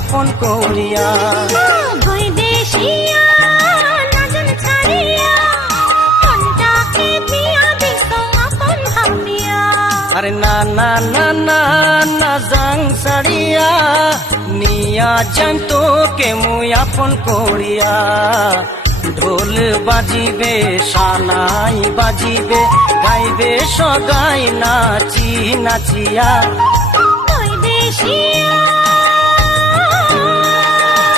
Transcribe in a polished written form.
আপন করিয়া। বৈদেশিয়া নাজন ছাড়িয়া মনটাকে দিয়া দিছ আপন ভাবিয়া। আরে না না না না না জাং ছাড়িয়া নিয়া যান তোকে মুই আপন করিয়া। ঢোল বাজিবে সানাই বাজিবে গাইবে সগাই নাচি নাচিয়া। বৈদেশিয়া